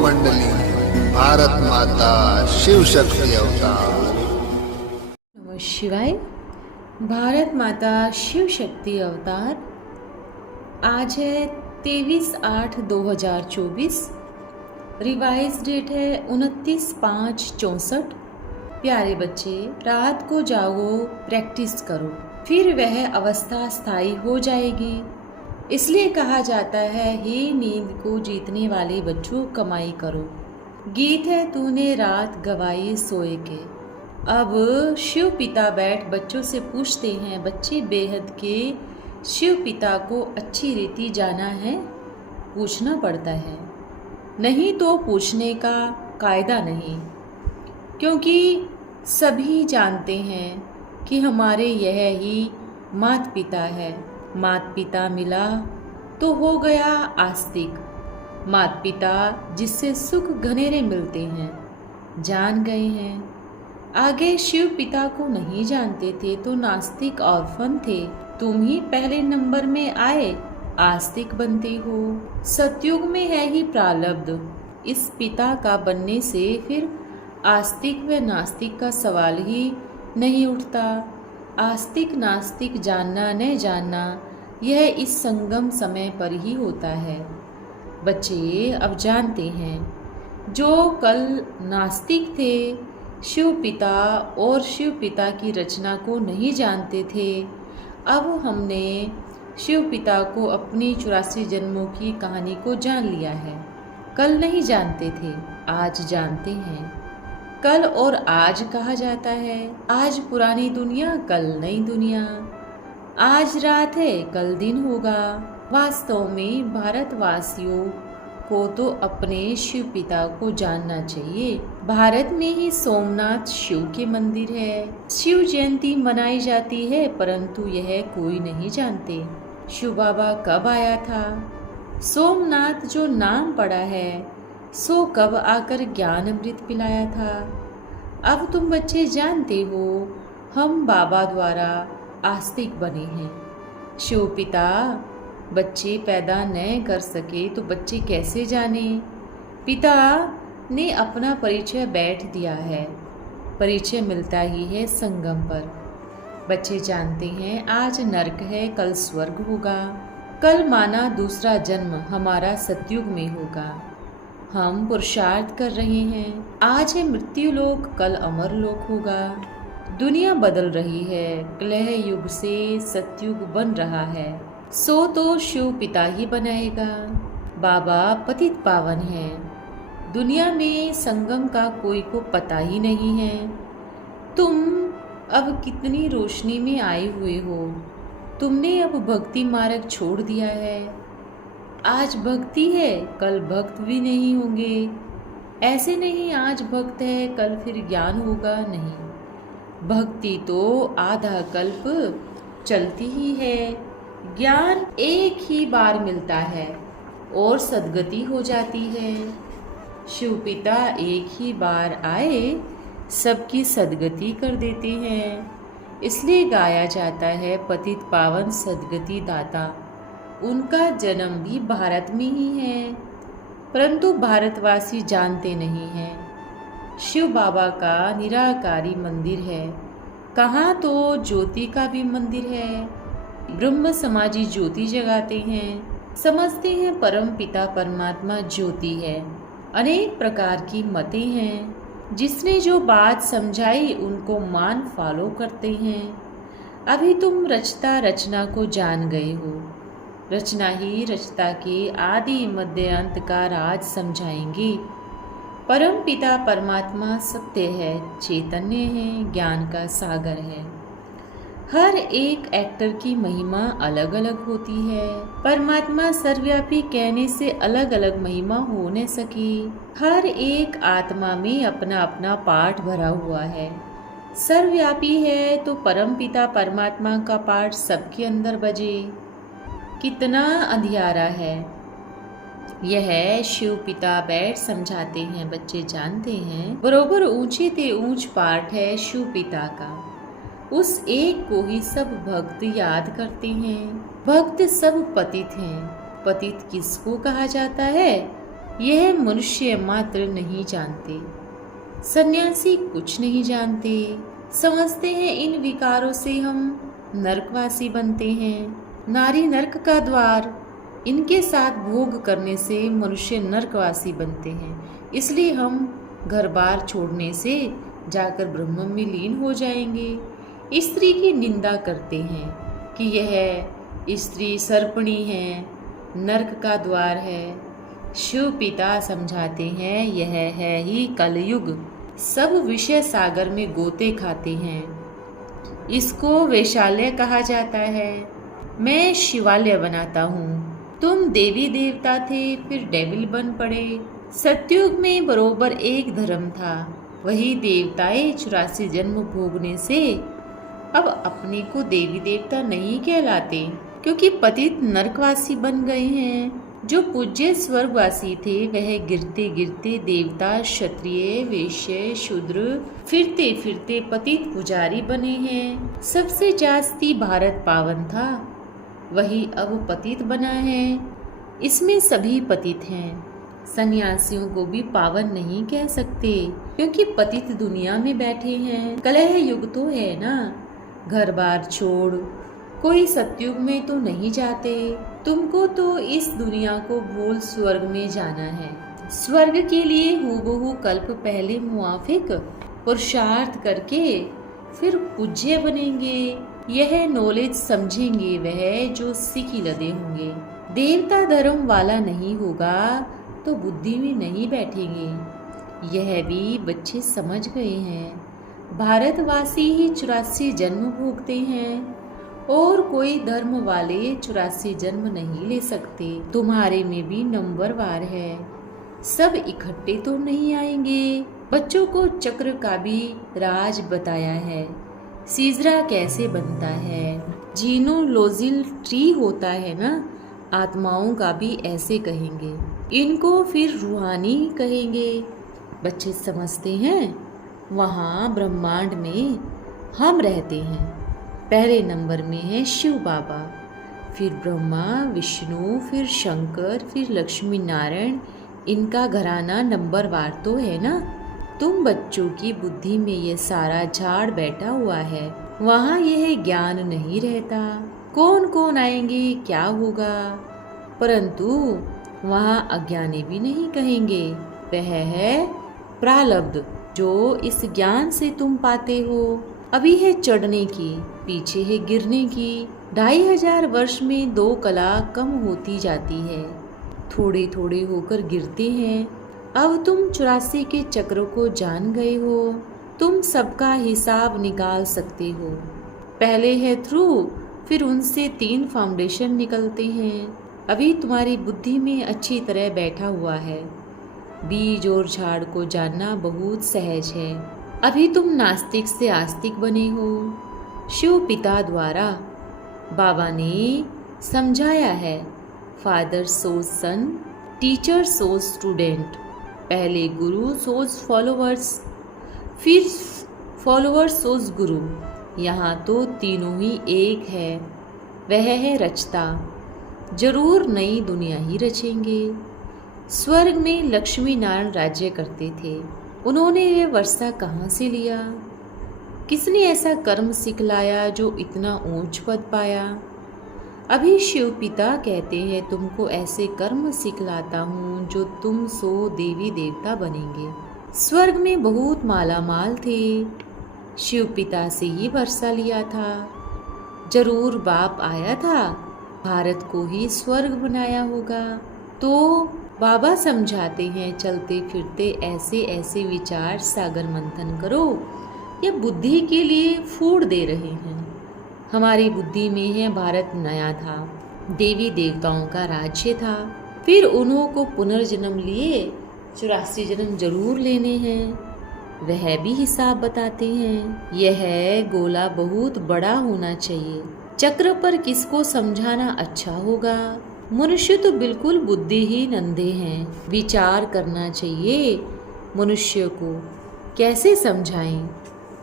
मंडली, भारत माता शिव शक्ति अवतार। नमः शिवाय। भारत माता शिव शक्ति अवतार। आज है 23/8/2024। रिवाइज डेट है 29/5/64। प्यारे बच्चे, रात को जागो, प्रैक्टिस करो, फिर वह अवस्था स्थायी हो जाएगी। इसलिए कहा जाता है, हे नींद को जीतने वाले बच्चों, कमाई करो। गीत है तूने रात गवाई सोए के। अब शिव पिता बैठ बच्चों से पूछते हैं, बच्चे बेहद के शिव पिता को अच्छी रीति जाना है? पूछना पड़ता है, नहीं तो पूछने का कायदा नहीं, क्योंकि सभी जानते हैं कि हमारे यह ही माता पिता है। माता पिता मिला तो हो गया आस्तिक। माता पिता जिससे सुख घनेरे मिलते हैं, जान गए हैं। आगे शिव पिता को नहीं जानते थे तो नास्तिक ऑर्फन थे। तुम ही पहले नंबर में आए, आस्तिक बनते हो। सतयुग में है ही प्रारब्ध इस पिता का बनने से, फिर आस्तिक व नास्तिक का सवाल ही नहीं उठता। आस्तिक नास्तिक जानना न जानना, यह इस संगम समय पर ही होता है। बच्चे अब जानते हैं, जो कल नास्तिक थे, शिव पिता और शिव पिता की रचना को नहीं जानते थे। अब हमने शिव पिता को अपनी 84 जन्मों की कहानी को जान लिया है। कल नहीं जानते थे, आज जानते हैं। कल और आज कहा जाता है। आज पुरानी दुनिया, कल नई दुनिया। आज रात है, कल दिन होगा। वास्तव में भारतवासियों को तो अपने शिव पिता को जानना चाहिए। भारत में ही सोमनाथ शिव के मंदिर है। शिव जयंती मनाई जाती है, परंतु यह कोई नहीं जानते शिव बाबा कब आया था। सोमनाथ जो नाम पड़ा है, सो कब आकर ज्ञान अमृत पिलाया था। अब तुम बच्चे जानते हो, हम बाबा द्वारा आस्तिक बने हैं। शिव पिता बच्चे पैदा न कर सके तो बच्चे कैसे जाने? पिता ने अपना परिचय बैठ दिया है। परिचय मिलता ही है संगम पर। बच्चे जानते हैं, आज नरक है, कल स्वर्ग होगा। कल माना दूसरा जन्म हमारा सतयुग में होगा। हम पुरुषार्थ कर रहे हैं। आज है मृत्यु लोक, कल अमर लोक होगा। दुनिया बदल रही है, कलह युग से सतयुग बन रहा है। सो तो शिव पिता ही बनाएगा। बाबा पतित पावन है। दुनिया में संगम का कोई को पता ही नहीं है। तुम अब कितनी रोशनी में आए हुए हो। तुमने अब भक्ति मार्ग छोड़ दिया है। आज भक्ति है, कल भक्त भी नहीं होंगे। ऐसे नहीं, आज भक्त है, कल फिर ज्ञान होगा नहीं। भक्ति तो आधा कल्प चलती ही है। ज्ञान एक ही बार मिलता है और सद्गति हो जाती है। शिव पिता एक ही बार आए, सबकी सद्गति कर देते हैं। इसलिए गाया जाता है, पतित पावन सद्गति दाता। उनका जन्म भी भारत में ही है, परंतु भारतवासी जानते नहीं हैं। शिव बाबा का निराकारी मंदिर है। कहाँ तो ज्योति का भी मंदिर है। ब्रह्म समाजी ज्योति जगाते हैं, समझते हैं परम पिता परमात्मा ज्योति है। अनेक प्रकार की मतें हैं, जिसने जो बात समझाई उनको मान फॉलो करते हैं। अभी तुम रचता रचना को जान गए हो। रचना ही रचता के आदि मध्य अंत का राज समझाएंगे। परम पिता परमात्मा सत्य है, चैतन्य है, ज्ञान का सागर है। हर एक एक्टर की महिमा अलग अलग होती है। परमात्मा सर्वव्यापी कहने से अलग अलग महिमा हो न सकी। हर एक आत्मा में अपना अपना पाठ भरा हुआ है। सर्वव्यापी है तो परम पिता परमात्मा का पाठ सबके अंदर बजे। कितना अंधियारा है, यह शिव पिता बैठ समझाते हैं। बच्चे जानते हैं, बरोबर ऊंचे ते ऊंच पाठ है शिव पिता का। उस एक को ही सब भक्त याद करते हैं। भक्त सब पतित हैं। पतित किसको कहा जाता है? यह मनुष्य मात्र नहीं जानते। सन्यासी कुछ नहीं जानते, समझते हैं इन विकारों से हम नरकवासी बनते हैं। नारी नरक का द्वार, इनके साथ भोग करने से मनुष्य नरकवासी बनते हैं। इसलिए हम घर बार छोड़ने से जाकर ब्रह्म में लीन हो जाएंगे। स्त्री की निंदा करते हैं कि यह स्त्री सर्पणी है, नरक का द्वार है। शिव पिता समझाते हैं यह है ही कलयुग, सब विषय सागर में गोते खाते हैं। इसको वैशाल्य कहा जाता है। मैं शिवालय बनाता हूँ। तुम देवी देवता थे, फिर डेविल बन पड़े। सतयुग में बरोबर एक धर्म था, वही देवताएं 84 जन्म भोगने से अब अपने को देवी देवता नहीं कहलाते, क्योंकि पतित नरकवासी बन गए हैं। जो पूज्य स्वर्गवासी थे वह गिरते गिरते देवता, क्षत्रिय, वैश्य, शूद्र फिरते फिरते पतित पुजारी बने हैं। सबसे जास्ती भारत पावन था, वही अब पतित बना है। इसमें सभी पतित हैं। सन्यासियों को भी पावन नहीं कह सकते, क्योंकि पतित दुनिया में बैठे हैं। कलह युग तो है ना, घर बार छोड़ कोई सतयुग में तो नहीं जाते। तुमको तो इस दुनिया को भूल स्वर्ग में जाना है। स्वर्ग के लिए हूबहू कल्प पहले मुआफिक पुरुषार्थ करके फिर पूज्य बनेंगे। यह नॉलेज समझेंगे वह जो सीखी लदे होंगे। देवता धर्म वाला नहीं होगा तो बुद्धि में नहीं बैठेंगे। यह भी बच्चे समझ गए हैं। भारतवासी ही 84 जन्म भोगते हैं और कोई धर्म वाले 84 जन्म नहीं ले सकते। तुम्हारे में भी नंबर वार है, सब इकट्ठे तो नहीं आएंगे। बच्चों को चक्र का भी राज बताया है, सीजरा कैसे बनता है, जीनोलॉजिल ट्री होता है ना, आत्माओं का भी ऐसे कहेंगे, इनको फिर रूहानी कहेंगे। बच्चे समझते हैं वहाँ ब्रह्मांड में हम रहते हैं। पहले नंबर में है शिव बाबा, फिर ब्रह्मा, विष्णु, फिर शंकर, फिर लक्ष्मी नारायण। इनका घराना नंबरवार तो है ना। तुम बच्चों की बुद्धि में ये सारा झाड़ बैठा हुआ है, वहाँ यह ज्ञान नहीं रहता। कौन कौन आएंगे, क्या होगा, परंतु वहाँ अज्ञानी भी नहीं कहेंगे। वह है प्रारब्ध जो इस ज्ञान से तुम पाते हो। अभी है चढ़ने की, पीछे है गिरने की। 2500 वर्ष में 2 कला कम होती जाती है, थोड़े थोड़े होकर गिरते हैं। अब तुम 84 के चक्र को जान गए हो, तुम सबका हिसाब निकाल सकते हो। पहले है थ्रू, फिर उनसे 3 फाउंडेशन निकलते हैं। अभी तुम्हारी बुद्धि में अच्छी तरह बैठा हुआ है। बीज और झाड़ को जानना बहुत सहज है। अभी तुम नास्तिक से आस्तिक बने हो। शिव पिता द्वारा बाबा ने समझाया है, फादर सोज सन, टीचर सोज स्टूडेंट। पहले गुरु सोज फॉलोवर्स, फिर फॉलोवर्स सोज गुरु। यहाँ तो तीनों ही एक है। वह है रचता, जरूर नई दुनिया ही रचेंगे। स्वर्ग में लक्ष्मी नारायण राज्य करते थे। उन्होंने वे वर्षा कहाँ से लिया? किसने ऐसा कर्म सिखलाया जो इतना ऊंच पद पाया? अभी शिव पिता कहते हैं तुमको ऐसे कर्म सिखलाता हूँ जो तुम सो देवी देवता बनेंगे। स्वर्ग में बहुत मालामाल थे, शिव पिता से ही वर्षा लिया था। जरूर बाप आया था, भारत को ही स्वर्ग बनाया होगा। तो बाबा समझाते हैं चलते फिरते ऐसे ऐसे विचार सागर मंथन करो। ये बुद्धि के लिए फूड दे रहे हैं। हमारी बुद्धि में है भारत नया था, देवी देवताओं का राज्य था, फिर उन्हों को पुनर्जन्म लिए 84 जन्म जरूर लेने हैं। वह भी हिसाब बताते हैं। यह गोला बहुत बड़ा होना चाहिए। चक्र पर किसको समझाना अच्छा होगा? मनुष्य तो बिल्कुल बुद्धिहीन अंधे हैं। विचार करना चाहिए मनुष्य को, कैसे समझाएं?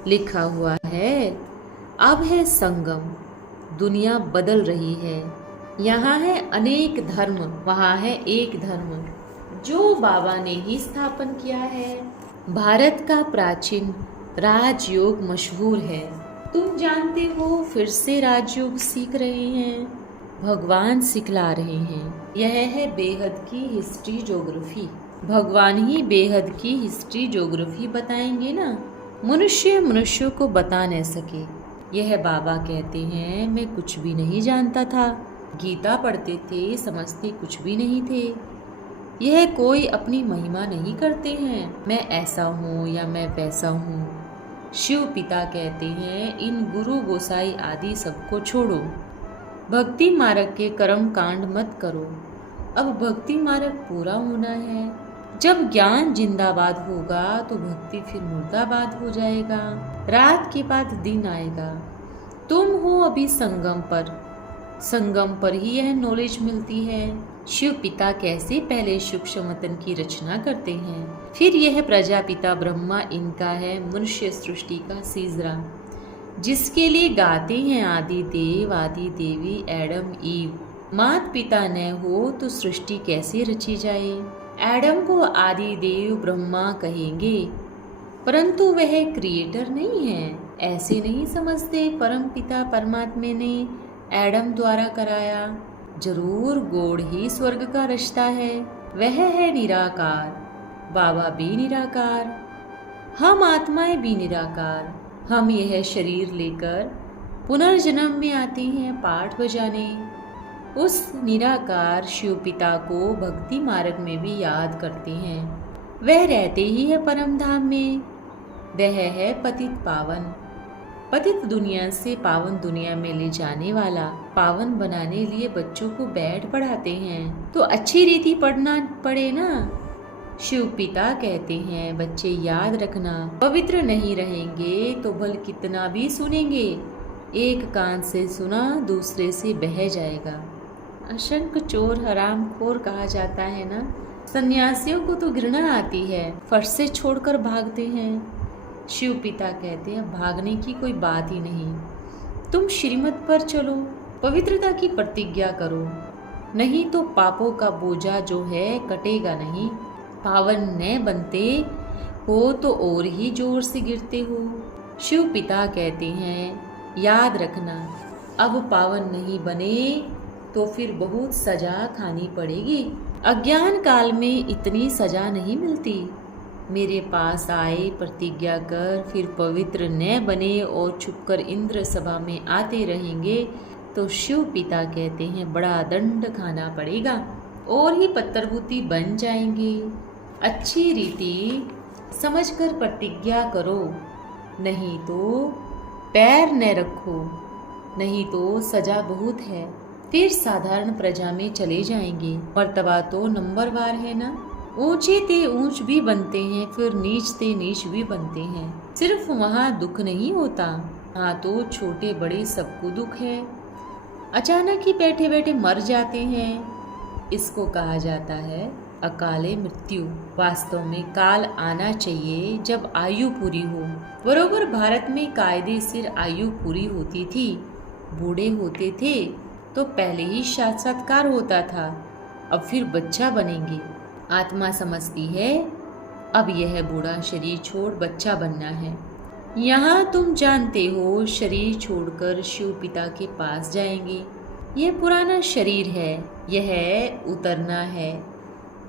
लिखा हुआ है, अब है संगम, दुनिया बदल रही है। यहाँ है अनेक धर्म, वहाँ है एक धर्म। जो बाबा ने ही स्थापन किया है। भारत का प्राचीन राजयोग मशहूर है। तुम जानते हो, फिर से राजयोग सीख रहे हैं, भगवान सिखला रहे हैं। यह है बेहद की हिस्ट्री ज्योग्राफी। भगवान ही बेहद की हिस्ट्री ज्योग्राफी बताएंगे ना, मनुष्य को बता न सके। यह बाबा कहते हैं, मैं कुछ भी नहीं जानता था। गीता पढ़ते थे, समझते कुछ भी नहीं थे। यह कोई अपनी महिमा नहीं करते हैं, मैं ऐसा हूँ या मैं वैसा हूँ। शिव पिता कहते हैं, इन गुरु गोसाई आदि सबको छोड़ो, भक्ति मार्ग के कर्म कांड मत करो। अब भक्ति मार्ग पूरा होना है। जब ज्ञान जिंदाबाद होगा तो भक्ति फिर मुर्दाबाद हो जाएगा। रात के बाद दिन आएगा। तुम हो अभी संगम पर ही यह नॉलेज मिलती है। शिव पिता कैसे पहले सूक्ष्म मतन की रचना करते हैं, फिर यह प्रजापिता ब्रह्मा इनका है मनुष्य सृष्टि का सीजरा, जिसके लिए गाते हैं आदि देव आदि देवी एडम ईव। मात पिता न हो तो सृष्टि कैसे रची जाए। एडम को आदि देव ब्रह्मा कहेंगे, परंतु वह क्रिएटर नहीं है। ऐसे नहीं समझते परम पिता परमात्मा ने एडम द्वारा कराया। जरूर गॉड ही स्वर्ग का रिश्ता है। वह है निराकार, बाबा भी निराकार, हम आत्माएं भी निराकार। हम यह शरीर लेकर पुनर्जन्म में आते हैं पाठ बजाने। उस निराकार शिव पिता को भक्ति मार्ग में भी याद करते हैं। वह रहते ही है परम धाम में। वह है पतित पावन, पतित दुनिया से पावन दुनिया में ले जाने वाला। पावन बनाने लिए बच्चों को बैठ पढ़ाते हैं तो अच्छी रीति पढ़ना पड़े ना। शिव पिता कहते हैं, बच्चे याद रखना, पवित्र नहीं रहेंगे तो भल कितना भी सुनेंगे, एक कान से सुना दूसरे से बह जाएगा। अशंक चोर हरामखोर कहा जाता है ना। सन्यासियों को तो घृणा आती है, फर्श से छोड़कर भागते हैं। शिव पिता कहते हैं, भागने की कोई बात ही नहीं। तुम श्रीमत पर चलो, पवित्रता की प्रतिज्ञा करो, नहीं तो पापों का बोझा जो है कटेगा नहीं। पावन न बनते हो तो और ही जोर से गिरते हो। शिव पिता कहते हैं, याद रखना, अब पावन नहीं बने तो फिर बहुत सजा खानी पड़ेगी। अज्ञान काल में इतनी सजा नहीं मिलती। मेरे पास आए, प्रतिज्ञा कर, फिर पवित्र न बने और छुपकर इंद्र सभा में आते रहेंगे तो शिव पिता कहते हैं, बड़ा दंड खाना पड़ेगा और ही पत्थरबूती बन जाएंगे। अच्छी रीति समझकर प्रतिज्ञा करो, नहीं तो पैर न रखो, नहीं तो सजा बहुत है। फिर साधारण प्रजा में चले जाएंगे। मर्तबा तो नंबरवार है ना। ऊंचे ते ऊंच भी बनते हैं, फिर नीच ते नीच भी बनते हैं। सिर्फ वहाँ दुख नहीं होता, हाँ तो छोटे बड़े सबको दुख है। अचानक ही बैठे बैठे मर जाते हैं। इसको कहा जाता है अकाले मृत्यु। वास्तव में काल आना चाहिए जब आयु पूरी हो। बरोबर भारत में कायदे सिर आयु पूरी होती थी, बूढ़े होते थे तो पहले ही साक्षात्कार होता था, अब फिर बच्चा बनेंगे। आत्मा समझती है अब यह बूढ़ा शरीर छोड़ बच्चा बनना है। यहाँ तुम जानते हो शरीर छोड़कर शिव पिता के पास जाएंगे। यह पुराना शरीर है, यह उतरना है।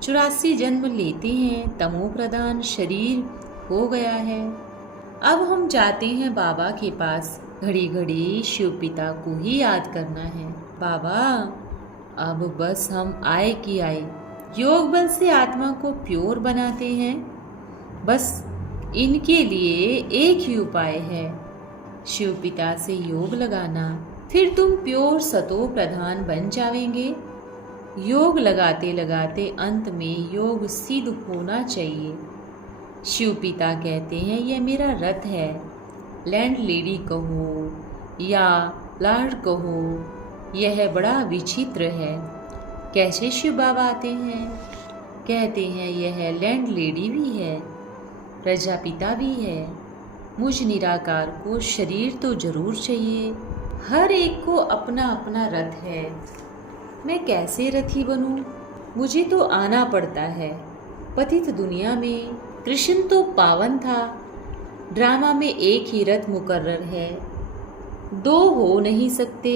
84 जन्म लेते हैं, तमो प्रधान शरीर हो गया है। अब हम जाते हैं बाबा के पास। घड़ी घड़ी शिव पिता को ही याद करना है। बाबा अब बस हम आए कि आए। योग बल से आत्मा को प्योर बनाते हैं। बस इनके लिए एक ही उपाय है, शिव पिता से योग लगाना। फिर तुम प्योर सतो प्रधान बन जाएंगे। योग लगाते लगाते अंत में योग सिद्ध होना चाहिए। शिव पिता कहते हैं यह मेरा रथ है। लैंड लेडी कहो या लॉर्ड कहो, यह बड़ा विचित्र है। कैसे शिव बाबा आते हैं? कहते हैं यह लैंड लेडी भी है, प्रजापिता भी है। मुझ निराकार को शरीर तो जरूर चाहिए। हर एक को अपना अपना रथ है। मैं कैसे रथी बनूं? मुझे तो आना पड़ता है। पतित दुनिया में कृष्ण तो पावन था। ड्रामा में एक ही रथ मुकर्रर है, दो हो नहीं सकते।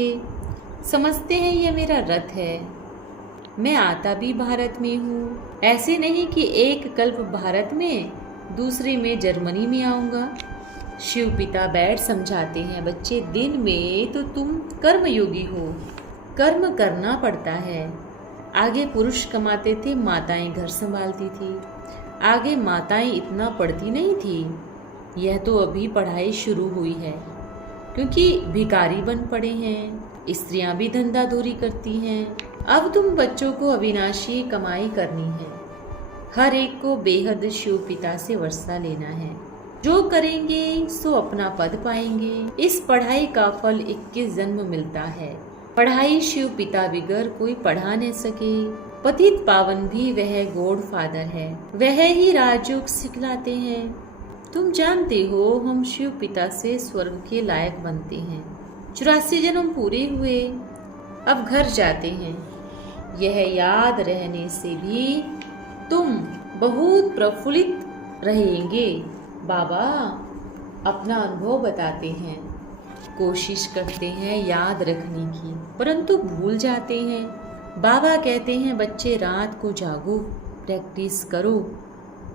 समझते हैं ये मेरा रथ है। मैं आता भी भारत में हूँ, ऐसे नहीं कि एक कल्प भारत में दूसरे में जर्मनी में आऊँगा। शिव पिता बैठ समझाते हैं, बच्चे दिन में तो तुम कर्मयोगी हो, कर्म करना पड़ता है। आगे पुरुष कमाते थे, माताएं घर संभालती थी। आगे माताएं इतना पढ़ती नहीं थी। यह तो अभी पढ़ाई शुरू हुई है, क्योंकि भिखारी बन पड़े हैं। स्त्रियां भी धंधा धूरी करती हैं। अब तुम बच्चों को अविनाशी कमाई करनी है। हर एक को बेहद शिव पिता से वर्षा लेना है। जो करेंगे सो अपना पद पाएंगे। इस पढ़ाई का फल 21 जन्म मिलता है। पढ़ाई शिव पिता बिगर कोई पढ़ा न सके। पतित पावन भी वह गॉड फादर है, वह ही राजयोग सिखलाते हैं। तुम जानते हो हम शिव पिता से स्वर्ग के लायक बनते हैं। 84 जन्म पूरे हुए, अब घर जाते हैं। यह याद रहने से भी तुम बहुत प्रफुल्लित रहेंगे। बाबा अपना अनुभव बताते हैं, कोशिश करते हैं याद रखने की, परंतु भूल जाते हैं। बाबा कहते हैं, बच्चे रात को जागो, प्रैक्टिस करो,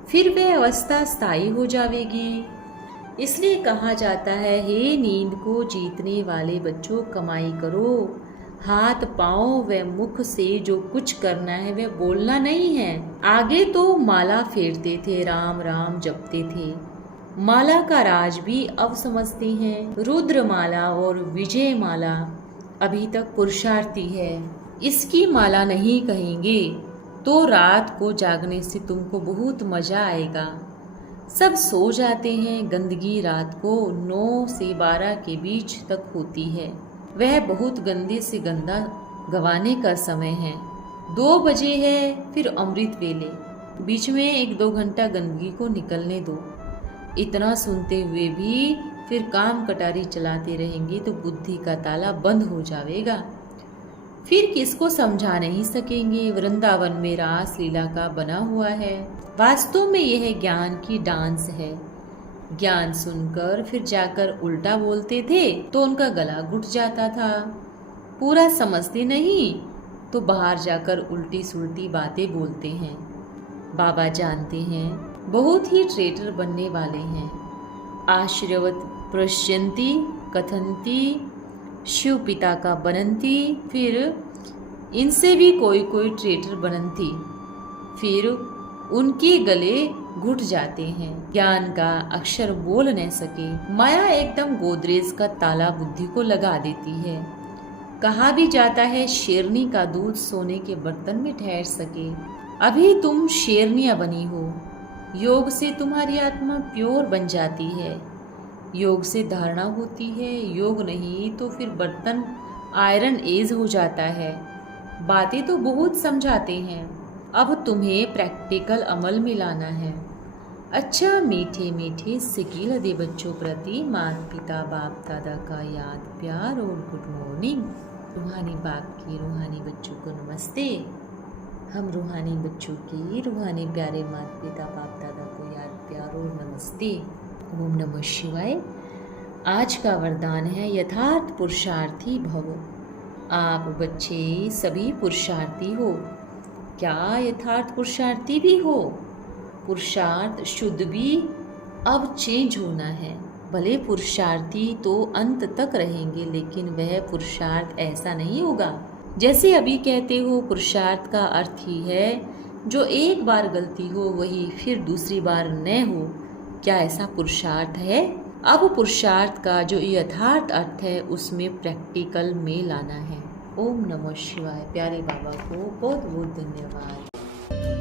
फिर वह अवस्था स्थायी हो जाएगी। इसलिए कहा जाता है, हे नींद को जीतने वाले बच्चों, कमाई करो। हाथ पाँव व मुख से जो कुछ करना है वह बोलना नहीं है। आगे तो माला फेरते थे, राम राम जपते थे। माला का राज भी अब समझते हैं। रुद्र माला और विजय माला अभी तक पुरुषार्थी है, इसकी माला नहीं कहेंगे तो रात को जागने से तुमको बहुत मजा आएगा। सब सो जाते हैं। गंदगी रात को 9 से 12 के बीच तक होती है। वह बहुत गंदे से गंदा गवाने का समय है। 2 बजे है, फिर अमृत वेले, बीच में 1-2 घंटा गंदगी को निकलने दो। इतना सुनते हुए भी फिर काम कटारी चलाते रहेंगे तो बुद्धि का ताला बंद हो जाएगा। फिर किसको समझा नहीं सकेंगे। वृंदावन में रास लीला का बना हुआ है। वास्तव में यह ज्ञान की डांस है। ज्ञान सुनकर फिर जाकर उल्टा बोलते थे तो उनका गला घुट जाता था। पूरा समझते नहीं तो बाहर जाकर उल्टी सुल्टी बातें बोलते हैं। बाबा जानते हैं बहुत ही ट्रेटर बनने वाले हैं। आश्रयवत पश्यन्ति कथन्ति शिव पिता का बनन्ति, फिर इनसे भी कोई कोई ट्रेटर बनन्ति, फिर उनके गले घुट जाते हैं। ज्ञान का अक्षर बोल न सके। माया एकदम गोदरेज का ताला बुद्धि को लगा देती है। कहा भी जाता है शेरनी का दूध सोने के बर्तन में ठहर सके। अभी तुम शेरनियां बनी हो। योग से तुम्हारी आत्मा प्योर बन जाती है। योग से धारणा होती है, योग नहीं तो फिर बर्तन आयरन एज हो जाता है। बातें तो बहुत समझाते हैं, अब तुम्हें प्रैक्टिकल अमल में लाना है। अच्छा मीठे मीठे सिकील दे बच्चों प्रति माता पिता बाप दादा का याद प्यार और गुड मॉर्निंग। रूहानी बाप की रूहानी बच्चों को नमस्ते। हम रूहानी बच्चों की रूहानी प्यारे माता पिता बाप दादा को याद प्यार और नमस्ते। ओम नमः शिवाय। आज का वरदान है यथार्थ पुरुषार्थी भव। आप बच्चे सभी पुरुषार्थी हो। क्या यथार्थ पुरुषार्थी भी हो? पुरुषार्थ शुद्ध भी अब चेंज होना है। भले पुरुषार्थी तो अंत तक रहेंगे, लेकिन वह पुरुषार्थ ऐसा नहीं होगा जैसे अभी कहते हो। पुरुषार्थ का अर्थ ही है जो एक बार गलती हो वही फिर दूसरी बार न हो। क्या ऐसा पुरुषार्थ है? अब पुरुषार्थ का जो यथार्थ अर्थ है उसमें प्रैक्टिकल में लाना है। ओम नमः शिवाय। प्यारे बाबा को बहुत बहुत धन्यवाद।